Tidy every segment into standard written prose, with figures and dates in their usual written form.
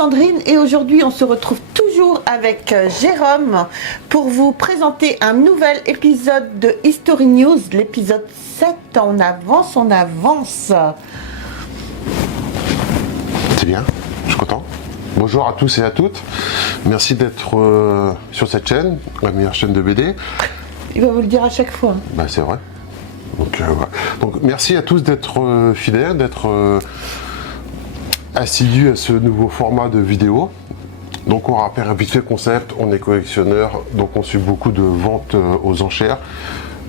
Sandrine et aujourd'hui on se retrouve toujours avec Jérôme pour vous présenter un nouvel épisode de History News, l'épisode 7. On avance, on avance. C'est bien, je suis content. Bonjour à tous et à toutes. Merci d'être sur cette chaîne, la meilleure chaîne de BD. Il va vous le dire à chaque fois. Bah, c'est vrai. Donc merci à tous d'être fidèles, d'être assidus à ce nouveau format de vidéo. Donc on rappelle un vite fait le concept, on est collectionneur, donc on suit beaucoup de ventes aux enchères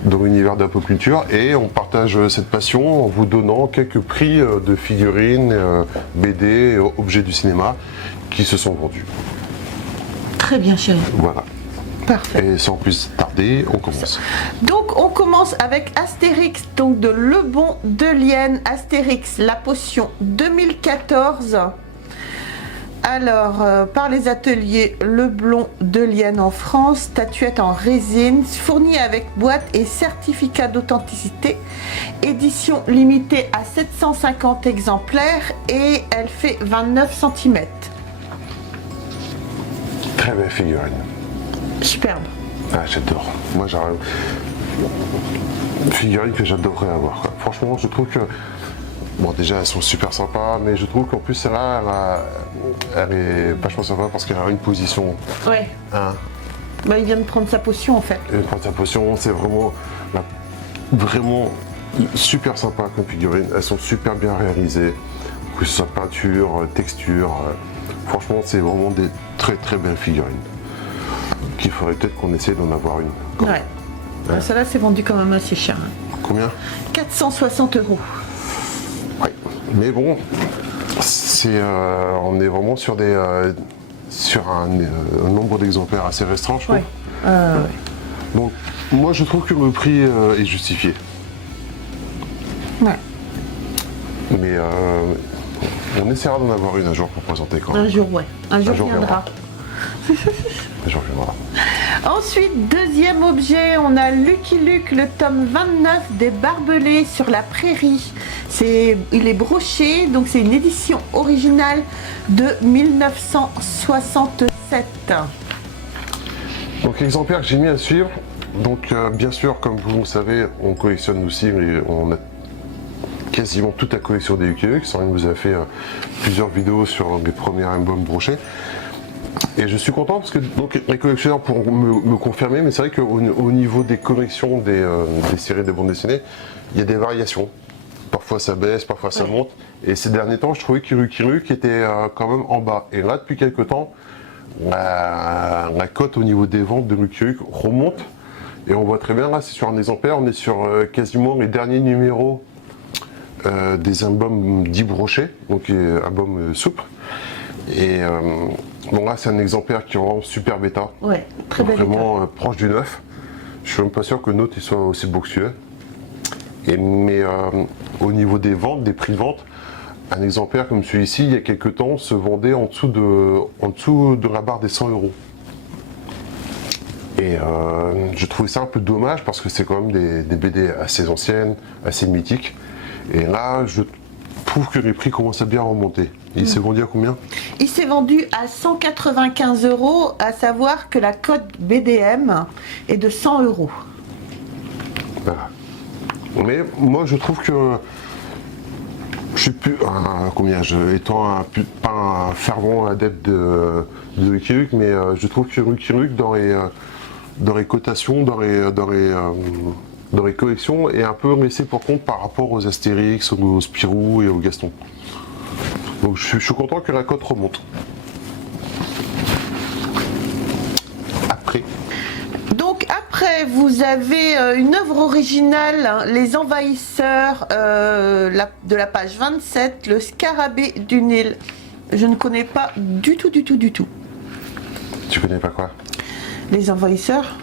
dans l'univers de la pop culture et on partage cette passion en vous donnant quelques prix de figurines, BD, objets du cinéma qui se sont vendus. Très bien chérie. Voilà. Parfait. Et sans plus tarder, on commence. Donc on commence avec Astérix, donc de Lebon de Lienne, Astérix, la potion 2014. Alors, par les ateliers Leblon de Lienne en France, statuette en résine, fournie avec boîte et certificat d'authenticité, édition limitée à 750 exemplaires et elle fait 29 cm. Très belle figurine. Superbe. Ah, j'adore. Moi, j'arrive. Une figurine que j'adorerais avoir, quoi. Franchement, je trouve que. Bon, déjà, elles sont super sympas, mais je trouve qu'en plus, celle-là, elle est vachement sympa parce qu'elle a une position. Ouais. Hein. Bah, il vient de prendre sa potion en fait. Elle vient de prendre sa potion, c'est vraiment super sympa comme figurine. Elles sont super bien réalisées, que ce soit peinture, texture. Franchement, c'est vraiment des très très belles figurines. Qu'il faudrait peut-être qu'on essaie d'en avoir une. Ouais. Ouais. Celle-là, c'est vendu quand même assez cher. Hein. Combien ? 460 €. Oui, mais bon, on est vraiment sur un nombre d'exemplaires assez restreint, je trouve. Ouais. Donc, moi, je trouve que le prix est justifié. Ouais. Mais on essaiera d'en avoir une un jour pour présenter quand même. Un jour, ouais. Un jour viendra. Un jour viendra. Ensuite, deuxième objet, on a Lucky Luke, le tome 29 des Barbelés sur la prairie. Il est broché, donc c'est une édition originale de 1967. Donc l'exemplaire que j'ai mis à suivre, donc bien sûr, comme vous le savez, on collectionne aussi, mais on a quasiment toute la collection des Lucky Luke. Sandrine vous a fait plusieurs vidéos sur les premiers albums brochés. Et je suis content parce que donc, les collectionneurs pourront me confirmer, mais c'est vrai qu'au niveau des collections des séries de bandes dessinées, il y a des variations. Parfois ça baisse, parfois ça monte. Et ces derniers temps, je trouvais que Lucky Luke était quand même en bas. Et là, depuis quelques temps, la cote au niveau des ventes de Lucky Luke remonte. Et on voit très bien, là, c'est sur un exemplaire, on est sur quasiment les derniers numéros des albums dits brochés, donc albums souples. Et bon là c'est un exemplaire qui est vraiment super bêta, ouais, très belle vraiment proche du neuf. Je suis même pas sûr que l'autre il soit aussi beau que celui-là. Mais au niveau des ventes, des prix de vente, un exemplaire comme celui-ci il y a quelques temps se vendait en dessous de la barre des 100 €. Et je trouvais ça un peu dommage parce que c'est quand même des BD assez anciennes, assez mythiques. Et là je trouve que les prix commencent à bien remonter. Il s'est vendu à combien ? Il s'est vendu à 195 €, à savoir que la cote BDM est de 100 €. Voilà. Mais moi je trouve que je suis plus étant pas un fervent adepte de Lucky Luke, mais je trouve que Lucky Luke dans les cotations, dans les collections est un peu laissé pour compte par rapport aux Astérix, aux Spirou et aux Gaston. Donc je suis content que la cote remonte. Après, vous avez une œuvre originale, hein, Les Envahisseurs, de la page 27, le Scarabée du Nil. Je ne connais pas du tout. Tu connais pas quoi ? Les Envahisseurs,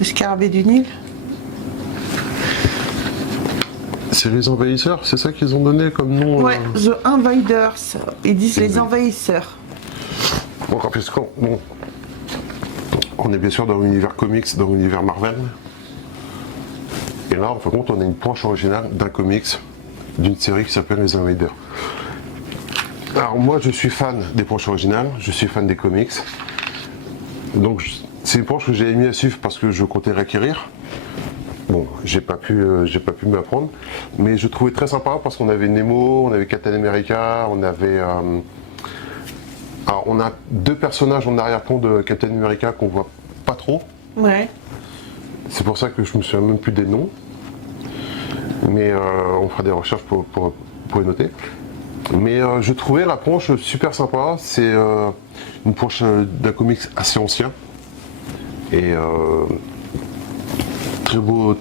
le Scarabée du Nil. C'est les Envahisseurs, c'est ça qu'ils ont donné comme nom ? Ouais, The Invaders, ils disent les Envahisseurs. Bon, on est bien sûr dans l'univers comics, dans l'univers Marvel. Et là, en fin de compte, on a une planche originale d'un comics, d'une série qui s'appelle Les Invaders. Alors moi je suis fan des planches originales, je suis fan des comics. Donc c'est une planche que j'ai mis à suivre parce que je comptais l'acquérir. Bon, j'ai pas pu m'apprendre, mais je trouvais très sympa parce qu'on avait Nemo, on avait Captain America, on avait... Alors on a deux personnages en arrière-plan de Captain America qu'on voit pas trop. Ouais. C'est pour ça que je me souviens même plus des noms. Mais on fera des recherches pour les noter. Mais je trouvais la planche super sympa. C'est une planche d'un comics assez ancien. Et très beau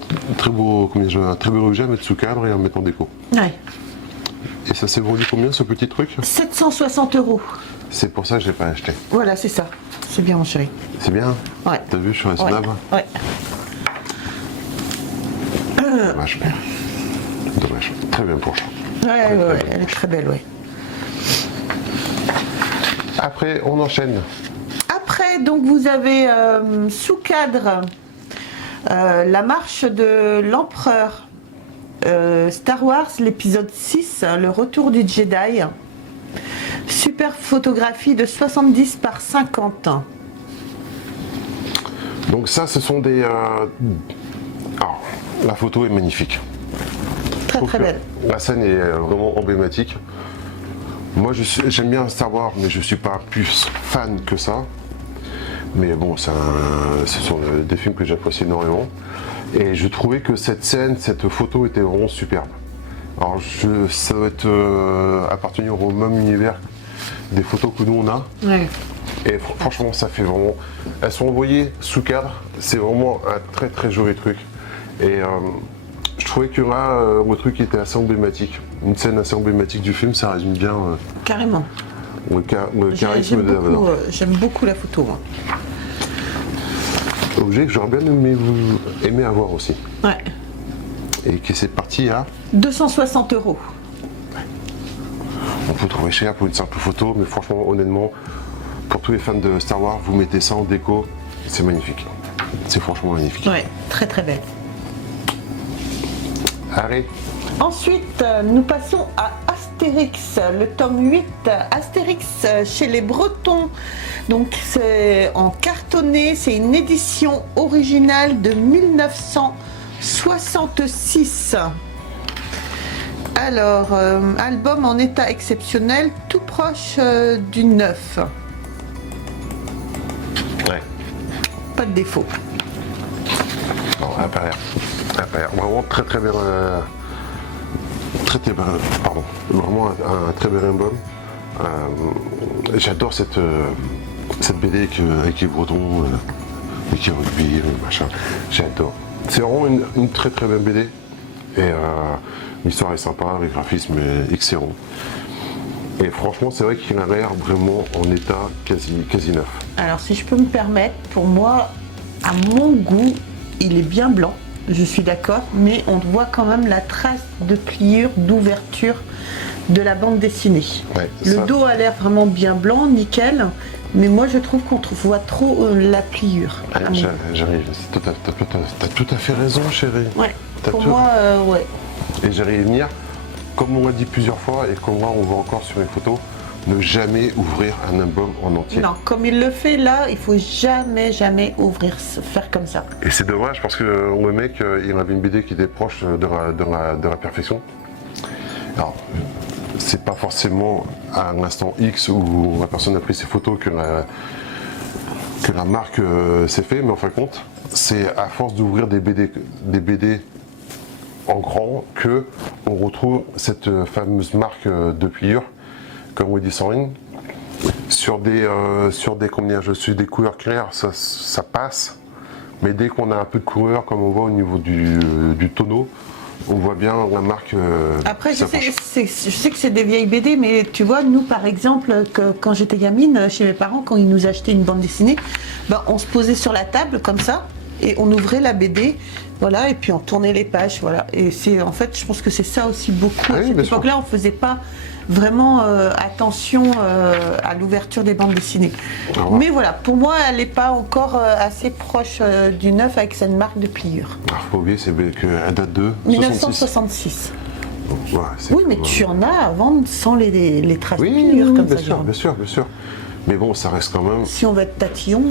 objet à mettre sous cadre et à mettre en déco. Ouais. Et ça s'est vendu combien ce petit truc? 760 €. C'est pour ça que je l'ai pas acheté. Voilà, c'est ça. C'est bien, mon chéri. C'est bien? Ouais. T'as vu, je suis raisonnable? Ouais. Dommage, mais... Dommage. Très bien planche. Ouais, elle est très belle, ouais. Après, on enchaîne. Après, donc, vous avez sous cadre la marche de l'empereur, Star Wars, l'épisode 6, le retour du Jedi. Super photographie de 70 par 50. Donc ça, ce sont des... Alors, la photo est magnifique. Très très belle. La scène est vraiment emblématique. Moi, j'aime bien Star Wars, mais je suis pas plus fan que ça. Mais bon, ce sont des films que j'apprécie énormément. Et je trouvais que cette scène, cette photo était vraiment superbe. Alors, ça doit être appartenir au même univers des photos que nous on a. Ouais. Et franchement, ça fait vraiment... Elles sont envoyées sous cadre. C'est vraiment un très très joli truc. Et je trouvais que là, le truc était assez emblématique. Une scène assez emblématique du film, ça résume bien Carrément. le charisme de Dark. J'aime beaucoup la photo, moi. Objet que j'aurais bien aimé avoir aussi. Ouais. Et qui c'est parti à... 260 €. On peut trouver cher pour une simple photo, mais franchement, honnêtement, pour tous les fans de Star Wars, vous mettez ça en déco, c'est magnifique. C'est franchement magnifique. Ouais, très très belle. Allez. Ensuite, nous passons à Astérix, le tome 8, Astérix chez les Bretons. Donc c'est en cartonné, c'est une édition originale de 1966. Alors, album en état exceptionnel, tout proche du neuf. Ouais. Pas de défaut. Non, impérial. Vraiment très très bien. Pardon. Vraiment un très bel album. J'adore cette BD avec les Bretons, avec les rugby, machin. J'adore. C'est vraiment une très très belle BD. Et l'histoire est sympa, le graphisme est excellent. Et franchement, c'est vrai qu'il a l'air vraiment en état quasi neuf. Alors, si je peux me permettre, pour moi, à mon goût, il est bien blanc. Je suis d'accord, mais on voit quand même la trace de pliure, d'ouverture de la bande dessinée. Ouais, le ça... dos a l'air vraiment bien blanc, nickel, mais moi je trouve qu'on voit trop la pliure. J'arrive, t'as tout à fait raison, chérie. Ouais, pour moi, ouais. Et j'allais venir, comme on l'a dit plusieurs fois, et comme moi on voit encore sur les photos, ne jamais ouvrir un album en entier. Non, comme il le fait là, il faut jamais faire comme ça. Et c'est dommage parce que le mec, il avait une BD qui était proche de la perfection. Alors, c'est pas forcément à l'instant X où la personne a pris ses photos que la marque s'est fait, mais en fin de compte, c'est à force d'ouvrir des BD en grand que on retrouve cette fameuse marque de pliure, comme Woody Sorin. Sur des couleurs claires, ça passe, mais dès qu'on a un peu de couleur, comme on voit au niveau du tonneau, on voit bien la marque. Après, je sais que c'est des vieilles BD, mais tu vois, nous par exemple, quand j'étais gamine, chez mes parents, quand ils nous achetaient une bande dessinée, ben, on se posait sur la table comme ça, et on ouvrait la BD, voilà, et puis on tournait les pages, voilà. Et c'est en fait, je pense que c'est ça aussi beaucoup. À cette époque-là, on faisait pas vraiment attention à l'ouverture des bandes dessinées. Mais voilà, pour moi, elle n'est pas encore assez proche du neuf avec cette marque de pliure. Alors, faut pas oublier, qu'elle date de 1966. Voilà, Oui, mais tu en as à vendre sans les traces de oui, piqûres comme bien ça. sûr, Jérôme. bien sûr, bien sûr. Mais bon, ça reste quand même. Si on veut être tatillon,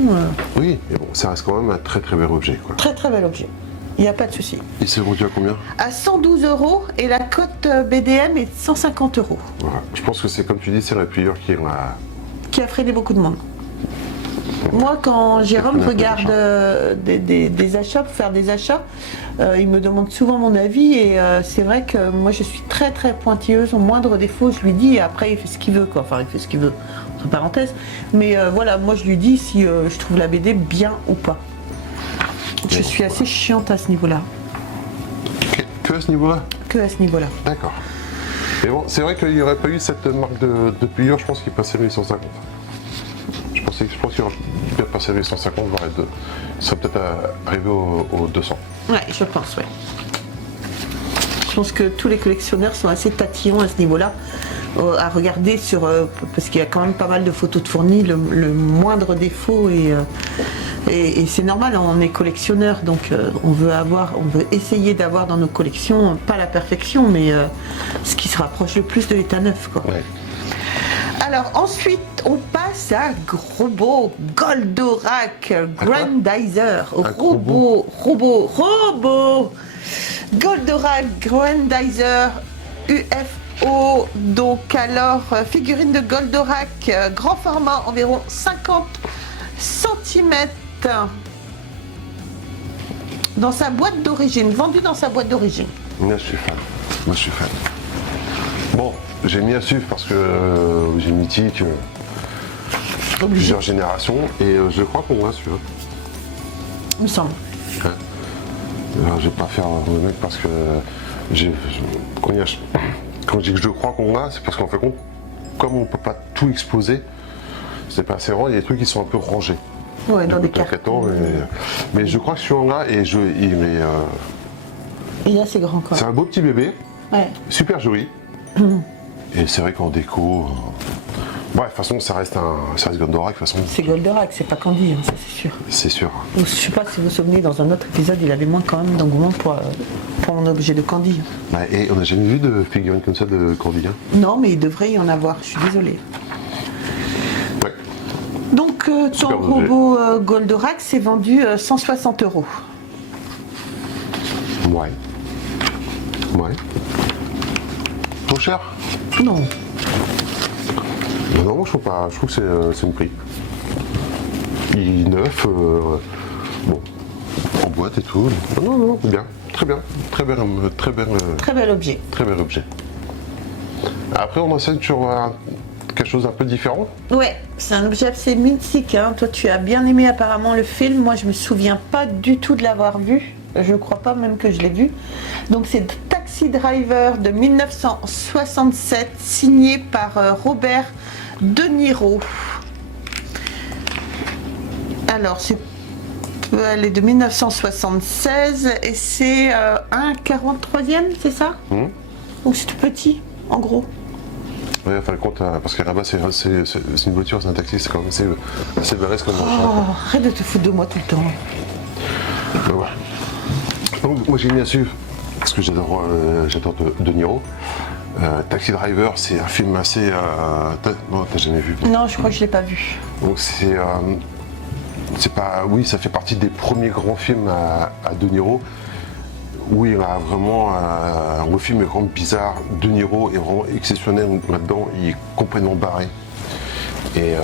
Oui, mais bon, ça reste quand même un très très bel objet, quoi. très très bel objet. Il n'y a pas de souci. Il s'est vendu à combien? À 112 € et la cote BDM est de 150 €. Voilà. Je pense que c'est comme tu dis, c'est la pliure qui a. Qui a freiné beaucoup de monde. Moi, quand Jérôme regarde des achats, pour faire des achats, il me demande souvent mon avis et c'est vrai que moi je suis très très pointilleuse. Au moindre défaut, je lui dis et après il fait ce qu'il veut, quoi. Enfin, il fait ce qu'il veut, entre parenthèses. Mais voilà, moi je lui dis si je trouve la BD bien ou pas. Je suis assez chiante à ce niveau-là. Que à ce niveau-là? Que à ce niveau-là. D'accord. Mais bon, c'est vrai qu'il n'y aurait pas eu cette marque de pliure, je pense qu'il passait 1150. Je pense qu'il aurait bien passé 1150, voire être il serait peut-être arrivé aux 200. Ouais, je pense, ouais. Je pense que tous les collectionneurs sont assez tatillons à ce niveau-là, à regarder sur, parce qu'il y a quand même pas mal de photos de fournis, le moindre défaut et c'est normal, on est collectionneur, donc on veut essayer d'avoir dans nos collections, pas la perfection, mais ce qui se rapproche le plus de l'état neuf, quoi. Ouais. Alors ensuite, on passe à Robot Goldorak Grandizer. Robot Goldorak Grandizer UFO. Donc alors, figurine de Goldorak, grand format, environ 50 cm. Dans sa boîte d'origine, vendu dans sa boîte d'origine. Moi, je suis fan. Moi, je suis fan. Bon, j'ai mis à suivre parce que j'ai mythique plusieurs générations et je crois qu'on l'a celui-là. Il me semble. Ouais. Alors, je vais pas faire le mec parce que quand je dis que je crois qu'on l'a, c'est parce qu'en fait, comme on peut pas tout exposer, c'est pas assez rare, il y a des trucs qui sont un peu rangés. Ouais, dans des cartons. cartons. Mais je crois que celui-là, et Il est assez grand, quoi. c'est un beau petit bébé, Ouais. super joli. Et c'est vrai qu'en déco. Ouais, de toute façon, ça reste Goldorak, de toute façon. C'est Goldorak, c'est pas Candy, hein, ça c'est sûr. C'est sûr. Je sais pas si vous vous souvenez, dans un autre épisode, il avait moins quand même d'engouement pour mon objet de Candy. Ouais, et on n'a jamais vu de figurine comme ça de Candy. Hein. Non, mais il devrait y en avoir, je suis désolée. Ouais. Donc, ton Super objet. robot Goldorak, c'est vendu 160 €. Ouais. Ouais. Trop cher? Non. Non, je trouve pas. Je trouve que c'est une prix. Il est neuf, bon, en boîte et tout. Non, bien. Très bien. Très bel objet. Très bel objet. Après, on essaie sur quelque chose d'un peu différent. Ouais, c'est un objet assez mythique. Hein. Toi, tu as bien aimé apparemment le film. Moi, je me souviens pas du tout de l'avoir vu. Je crois pas même que je l'ai vu. Donc, c'est Taxi Driver de 1967, signé par Robert De Niro. Alors, elle est de 1976 et c'est un 43e, c'est ça? Ou c'est tout petit, en gros? Oui, enfin, le compte, parce qu'à la base, c'est une voiture, c'est un taxi, c'est quand même assez balèze comme Oh, arrête de te foutre de moi tout le temps. Ouais. Donc, moi, j'ai mis à suivre, parce que j'adore De Niro. Taxi Driver, c'est un film assez. Non, t'as jamais vu. Non, je crois que je l'ai pas vu. Donc c'est pas. Oui, ça fait partie des premiers grands films à De Niro. Où il a vraiment. Le film est vraiment bizarre. De Niro est vraiment exceptionnel là-dedans. Il est complètement barré. Et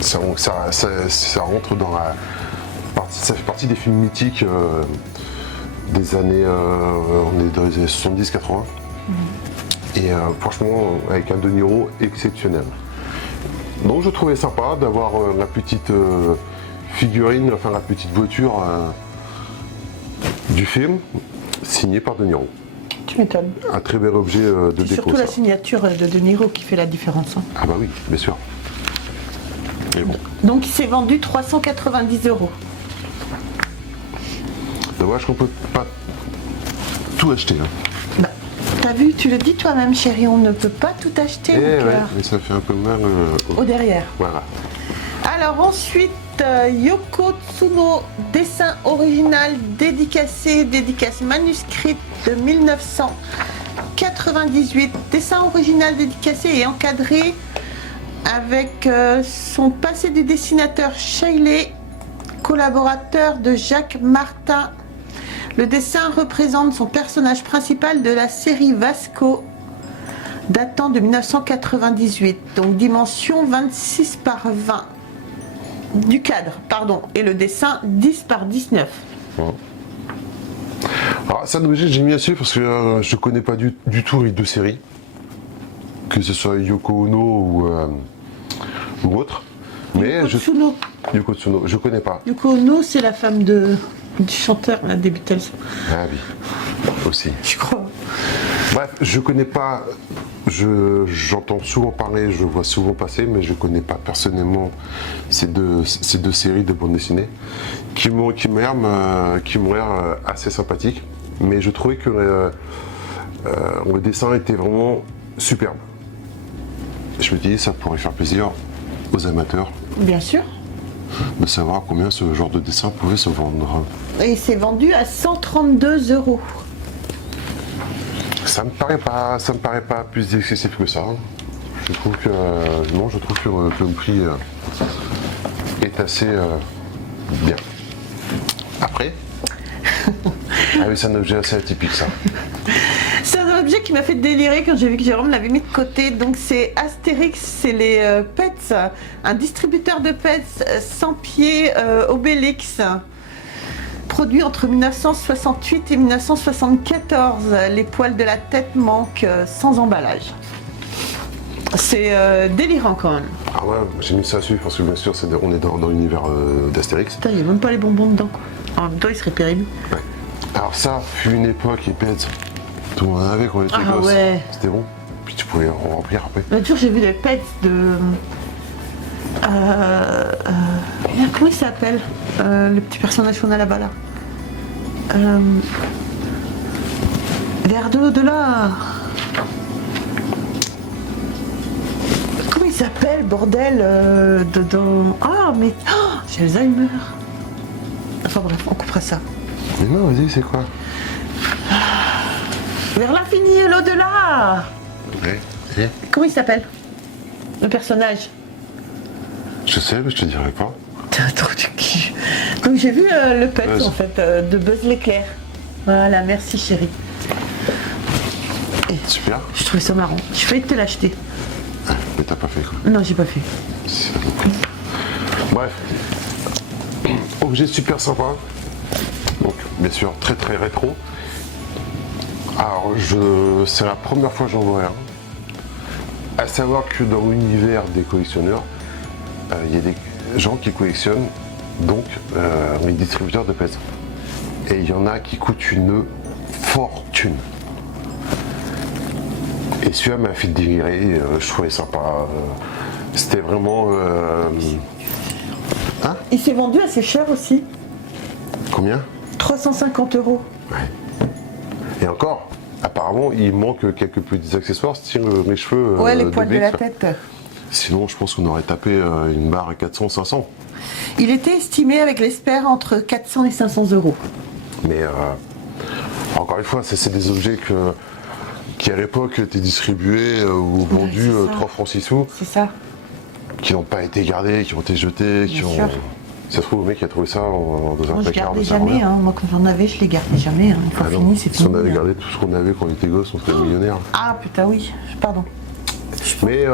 ça rentre dans la. Ça fait partie des films mythiques des années. On est dans les années 70-80. Et franchement, avec un De Niro exceptionnel. Donc je trouvais sympa d'avoir la petite figurine, enfin la petite voiture du film, signée par De Niro. Tu m'étonnes. Un très bel objet de C'est déco. surtout la signature de Niro qui fait la différence. Hein. Ah bah oui, bien sûr. Et bon. Donc il s'est vendu 390 €. Dommage qu'on peut pas tout acheter. Hein. Bah, t'as vu, tu le dis toi-même, chérie, on ne peut pas tout acheter. Eh mon ouais, cœur. mais ça fait un peu mal Au derrière. Voilà. Alors ensuite, Yoko Tsuno, dessin original dédicacé, dédicace manuscrite de 1900. 1998. Dessin original dédicacé et encadré avec son passé du dessinateur Shelley, collaborateur de Jacques Martin. Le dessin représente son personnage principal de la série Vasco, datant de 1998, donc dimension 26 par 20 du cadre, pardon, et le dessin 10 par 19. Ouais. Alors, c'est un objet que j'ai mis dessus parce que je connais pas du tout les deux séries, que ce soit Yoko Ono ou autre. Mais Yoko Tsuno, je connais pas. Yoko Ono, c'est la femme du chanteur là, des Beatles. Ah oui, aussi. Je crois. Bref, je connais pas. J'entends souvent parler, je vois souvent passer, mais je connais pas personnellement ces deux séries de bande dessinée qui m'ont l'air assez sympathiques. Mais je trouvais que le dessin était vraiment superbe. Je me dis, ça pourrait faire plaisir aux amateurs. Bien sûr. De savoir combien ce genre de dessin pouvait se vendre. Et c'est vendu à 132 €. Ça me paraît pas plus excessif que ça. Je trouve que le prix est assez bien. Après, ah oui, c'est un objet assez atypique ça. C'est un objet qui m'a fait délirer quand j'ai vu que Jérôme l'avait mis de côté. Donc c'est Astérix, c'est les Pets, un distributeur de Pets 100 pieds Obélix. Produit entre 1968 et 1974. Les poils de la tête manquent sans emballage. C'est délirant quand même. Ah ouais, j'ai mis ça dessus parce que bien sûr on est dans l'univers d'Astérix. Putain, il n'y a même pas les bonbons dedans quoi. En même temps, il serait périmé. Ouais. Alors ça fut une époque, les Pets, tout le monde en avait quand on était gosse. Ouais. C'était bon. Puis tu pouvais en remplir après. L'autre jour, j'ai vu les Pets de... comment il s'appelle le petit personnage qu'on a là-bas là, Vers de l'au-delà. Comment il s'appelle, bordel dedans. Ah mais j'ai Alzheimer. Enfin bref, on coupera ça. Mais non, vas-y, c'est quoi? Vers l'infini et l'au-delà. Ouais. Et Comment il s'appelle le personnage? je sais, mais je te dirai pas. T'es un trou du cul. Donc j'ai vu le pet Buzz. en fait de Buzz l'éclair. Voilà, merci chérie. Et Super. je trouvais ça marrant. Je failli te l'acheter. Ah, mais t'as pas fait quoi. Non, j'ai pas fait. Bref, objet super sympa. Donc, bien sûr, très très rétro. Alors, c'est la première fois que j'en vois un. À savoir que dans l'univers des collectionneurs, il y a des gens qui collectionnent donc les distributeurs de pets. Et il y en a qui coûtent une fortune. Et celui-là m'a fait délirer, je trouvais sympa. C'était vraiment. Hein? Il s'est vendu assez cher aussi. Combien? 350 €. Ouais. Et encore, apparemment, il manque quelques petits accessoires, style mes cheveux. Ouais, les poils de la Bix. tête. Sinon, je pense qu'on aurait tapé une barre à 400-500. Il était estimé avec l'espère entre 400 et 500 €. Mais encore une fois, c'est des objets qui à l'époque étaient distribués ou vendus c'est ça. 3 francs 6 sous, C'est ça. qui n'ont pas été gardés, qui ont été jetés, qui Bien ont. sûr. Ça se trouve, le mec a trouvé ça dans un Moi, je placard de gardais sa jamais. grand-mère. Hein. Moi, quand j'en avais, je les gardais jamais. Hein. Une fois Ah non, fini, c'est si fini. on avait hein. gardé tout ce qu'on avait quand on était gosse, on serait millionnaire. Ah putain, oui. Pardon. Mais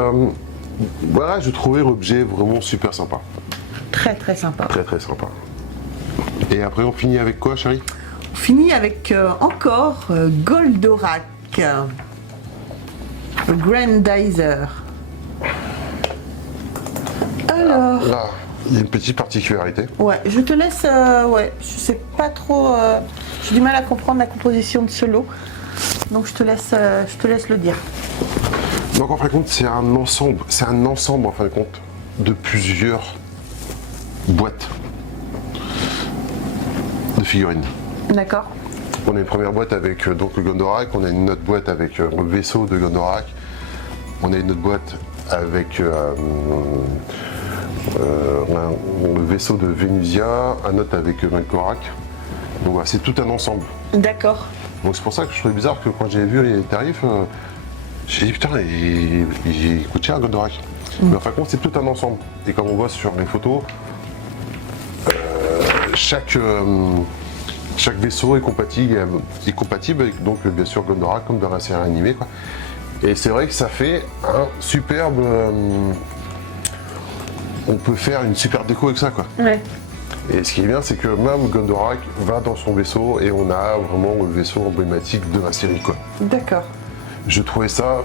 voilà, je trouvais l'objet vraiment super sympa. Très très sympa. Très très sympa. Et après, on finit avec quoi, chérie? On finit avec encore Goldorak. Grandizer. Alors, Là, il y a une petite particularité. ouais, je te laisse, ouais, je sais pas trop, j'ai du mal à comprendre la composition de ce lot, donc je te laisse le dire. Donc en fin de compte, c'est un ensemble en fin de compte de plusieurs boîtes de figurines. D'accord. On a une première boîte avec donc le Goldorak, on a une autre boîte avec le vaisseau de Goldorak, on a une autre boîte avec le vaisseau de Venusia, un autre avec Melkorak. Donc voilà, c'est tout un ensemble. D'accord. Donc c'est pour ça que je trouvais bizarre que quand j'ai vu les tarifs, j'ai dit putain, il coûte cher Goldorak. Mais en fin de compte, c'est tout un ensemble. Et comme on voit sur les photos, chaque vaisseau est compatible avec donc bien sûr Goldorak comme dans la série animée, quoi. Et c'est vrai que ça fait un superbe. On peut faire une super déco avec ça, quoi. Ouais. Et ce qui est bien, c'est que même Goldorak va dans son vaisseau et on a vraiment le vaisseau emblématique de la série, quoi. D'accord. Je trouvais ça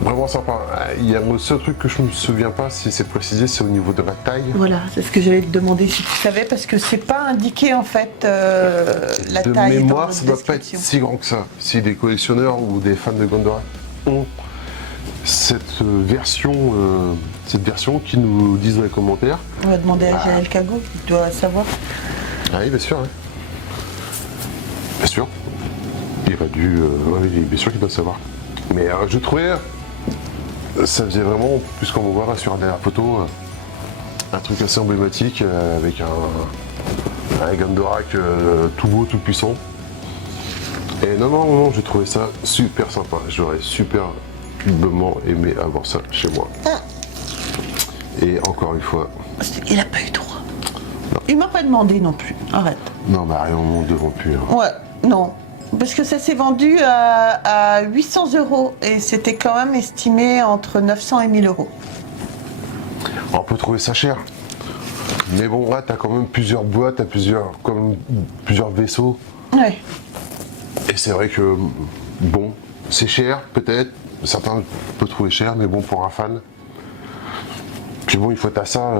vraiment sympa. Il y a le seul truc que je me souviens pas si c'est précisé, c'est au niveau de la taille. Voilà, c'est ce que j'allais te demander si tu savais, parce que c'est pas indiqué en fait la De taille. mémoire, dans ça votre doit pas être description. si grand que ça. Si des collectionneurs ou des fans de Goldorak ont cette version qui nous disent dans les commentaires. On va demander à Jaël Cago, il doit savoir. Ah oui, bien sûr. Hein. Bien sûr. Il a dû. Oui, bien sûr qu'il doit savoir. Mais je trouvais. Ça faisait vraiment, plus qu'on voit là sur la dernière photo, un truc assez emblématique avec un Goldorak tout beau, tout puissant. Et non, je trouvais ça super sympa. J'aurais superbement aimé avoir ça chez moi. Et encore une fois. Il a pas eu droit. Il m'a pas demandé non plus. Arrête. Non, bah rien au monde devant plus. Hein. Ouais, non. Parce que ça s'est vendu à 800 € et c'était quand même estimé entre 900 et 1000 €. On peut trouver ça cher. Mais bon, là, t'as quand même plusieurs boîtes, t'as plusieurs vaisseaux. Ouais. Et c'est vrai que, bon, c'est cher, peut-être. Certains peuvent trouver cher, mais bon, pour un fan. Puis bon, une fois que t'as ça,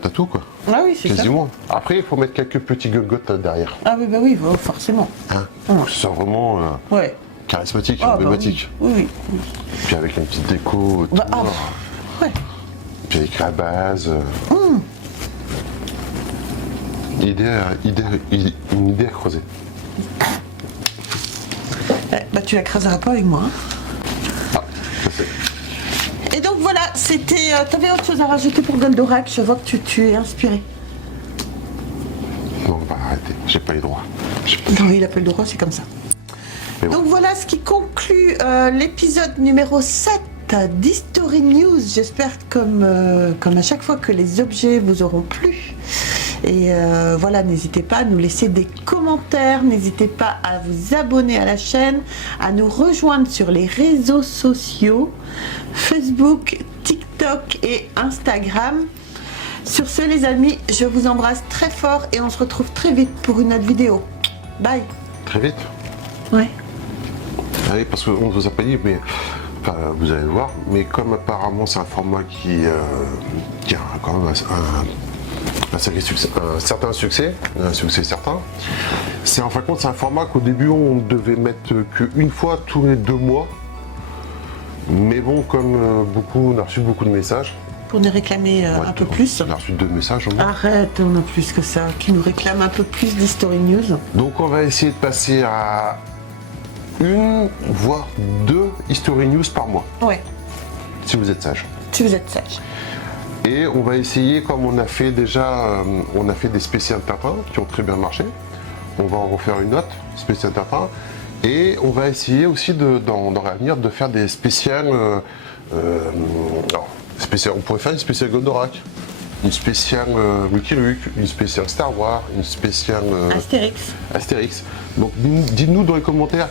t'as tout, quoi. Ah oui, c'est ça. Quasiment. Après, il faut mettre quelques petits Golgoth derrière. Ah oui, bah oui, forcément. Hein, pour que ce soit vraiment Ouais. charismatique, Ah, bah emblématique. oui. Puis avec une petite déco autour. Bah, ouais. Puis avec la base. Une idée à creuser. Bah tu la creuseras pas avec moi. Hein. Ah, je sais. Et donc voilà, c'était. T'avais autre chose à rajouter pour Goldorak? Je vois que tu es inspiré. Non, bah arrêtez, j'ai pas les droits. Non, il a pas le droit, c'est comme ça. Mais bon. Donc voilà ce qui conclut l'épisode numéro 7 d'History News. J'espère comme à chaque fois que les objets vous auront plu. Et voilà, n'hésitez pas à nous laisser des commentaires, n'hésitez pas à vous abonner à la chaîne, à nous rejoindre sur les réseaux sociaux, Facebook, TikTok et Instagram. Sur ce les amis, je vous embrasse très fort et on se retrouve très vite pour une autre vidéo. Bye. Très vite. Ouais. Allez, parce qu'on ne vous a pas dit, mais enfin, vous allez le voir, mais comme apparemment c'est un format qui a quand même un certain succès, certain, c'est en fin de compte c'est un format qu'au début on devait mettre qu'une fois tous les 2 mois, mais bon, comme on a reçu beaucoup de messages. Pour nous réclamer un peu plus. On a reçu 2 messages au moins. Arrête, on a plus que ça, qui nous réclame un peu plus d'History News. Donc on va essayer de passer à 1 voire 2 History News par mois, Ouais, si vous êtes sage. si vous êtes sage. Et on va essayer, comme on a fait déjà, on a fait des spéciales Tintin qui ont très bien marché. On va en refaire une autre spéciale Tintin. Et on va essayer aussi dans l'avenir de faire des spéciales. On pourrait faire une spéciale Goldorak, une spéciale Lucky Luke, une spéciale Star Wars, une spéciale Astérix. Donc dites-nous dans les commentaires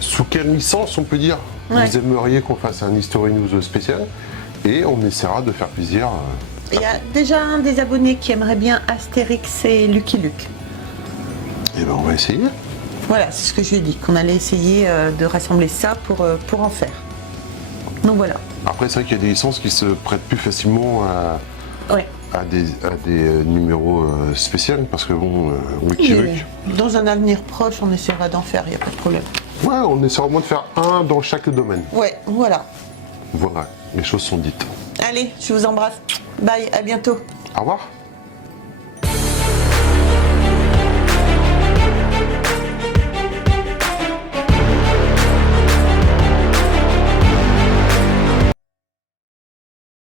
sous quelle licence on peut dire vous aimeriez qu'on fasse un History News spécial. Et on essaiera de faire plaisir. Il y a déjà un des abonnés qui aimerait bien Astérix et Lucky Luke. Et ben on va essayer. Voilà, c'est ce que je lui ai dit, qu'on allait essayer de rassembler ça pour en faire. Donc voilà. Après, c'est vrai qu'il y a des licences qui se prêtent plus facilement à des numéros spéciaux, parce que bon, Lucky Luke. Dans un avenir proche, on essaiera d'en faire, il n'y a pas de problème. Ouais, on essaiera au moins de faire un dans chaque domaine. Ouais, voilà. Voilà, les choses sont dites. Allez, je vous embrasse. Bye, à bientôt. Au revoir.